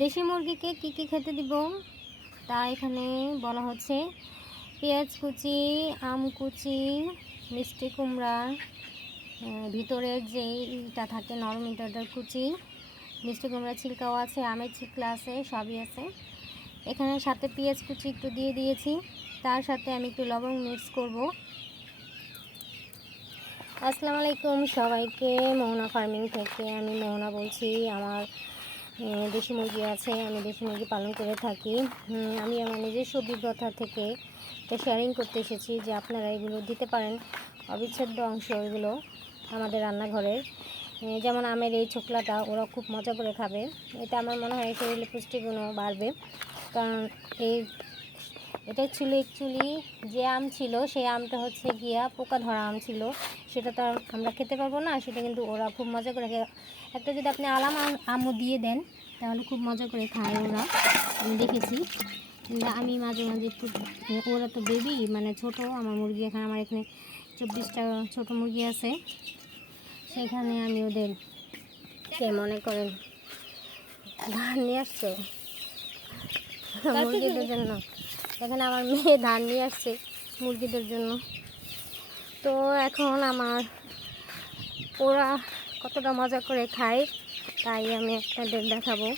দেশি মুরগিকে কি কি খেতে দিব তা এখানে বলা হচ্ছে। পেঁয়াজ কুচি, আম কুচি, মিষ্টি কুমড়া, ভিতরের যে ইটা থাকে নরম ইটাটার কুচি, মিষ্টি কুমড়া ছিলকাও আছে, আমের ছিলকা আছে, সবই আছে এখানে। সাথে পেঁয়াজ কুচি একটু দিয়ে দিয়েছি, তার সাথে আমি একটু লবণ মিক্স করব। আসসালামু আলাইকুম সবাইকে, মোহনা ফার্মিং থেকে আমি মোহনা বলছি। আমার দেশি মুরগি আছে, আমি দেশি মুরগি পালন করে থাকি। আমি আমার নিজস্ব অভিজ্ঞতা থেকে এটা শেয়ারিং করতে এসেছি যে আপনারা এগুলো দিতে পারেন, অবিচ্ছেদ্য অংশ এগুলো আমাদের রান্নাঘরের। যেমন আমের এই ছোকলাটা ওরা খুব মজা করে খাবে, এটা আমার মনে হয় শরীরে পুষ্টিগুণও বাড়বে। কারণ এটা ছিল অ্যাকচুয়ালি যে আম ছিল সেই আমটা হচ্ছে গিয়া পোকা ধরা আম ছিল, সেটা তো আমরা খেতে পারবো না, সেটা কিন্তু ওরা খুব মজা করে খায়। একটা যদি আপনি আলাম আমও দিয়ে দেন তাহলে খুব মজা করে খায় ওরা, আমি দেখেছি। কিন্তু আমি মাঝে মাঝে একটু, ওরা তো বেবি মানে ছোট আমার মুরগি, এখানে আমার এখানে 24টা ছোটো মুরগি আছে, সেখানে আমি ওদের কে মনে করেন ধান নিয়ে আসছে মুরগিদের জন্য। এখানে আমার মেয়ে ধান নিয়ে আসছে মুরগিদের জন্য। তো এখন আমার ওরা কতটা মজা করে খায় তাই আমি আপনাদের দেখাবো,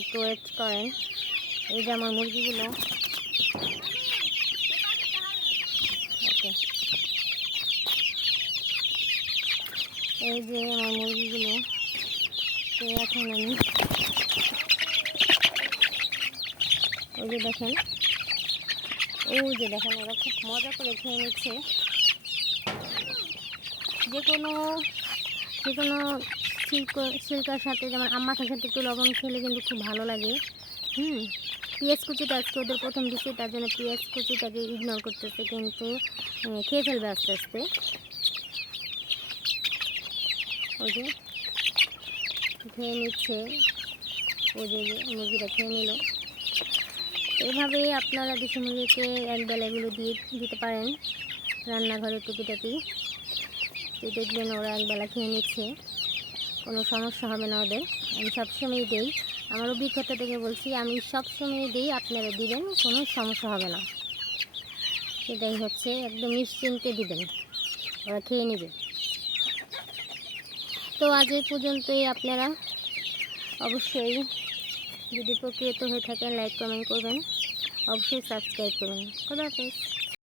একটু ওয়েট করেন। এই যে আমার মুরগিগুলো, ওকে, এই যে আমার মুরগিগুলো। তো এখন আমি ওই যে দেখেন, ওরা খুব মজা করে খেয়ে নিচ্ছে। যে কোনো সিল্কার সাথে, যেমন মাথার সাথে একটু লবণ খেলে কিন্তু খুব ভালো লাগে। পেঁয়াজ কুচিটা আজকে ওদের প্রথম দিচ্ছি, তার জন্য পেঁয়াজ কুচিটাকে ইগনোর করতেছে, কিন্তু খেয়ে ফেলবে আস্তে আস্তে। ওই যে খেয়ে নিচ্ছে, ওই যে মুরগিটা খেয়ে নিল। এভাবেই আপনারা দেশি মুরগিকে একবেলা এগুলো দিয়ে দিতে পারেন রান্নাঘরে টুকিটাকি, দেখবেন ওরা একবেলা খেয়ে নিচ্ছে, কোনো সমস্যা হবে না ওদের। আমি সবসময়ই দিই, আমার অভিজ্ঞতা থেকে বলছি, আমি সবসময়ই দিই, আপনারা দিবেন, কোনো সমস্যা হবে না। সেটাই হচ্ছে, একদম নিশ্চিন্তে দিবেন, ওরা খেয়ে নেবে। তো আজ এই পর্যন্তই। আপনারা অবশ্যই যদি উপকৃত হয়ে থাকেন লাইক কমেন্ট করবেন, অবশ্যই সাবস্ক্রাইব করবেন। খোদা হাফেজ।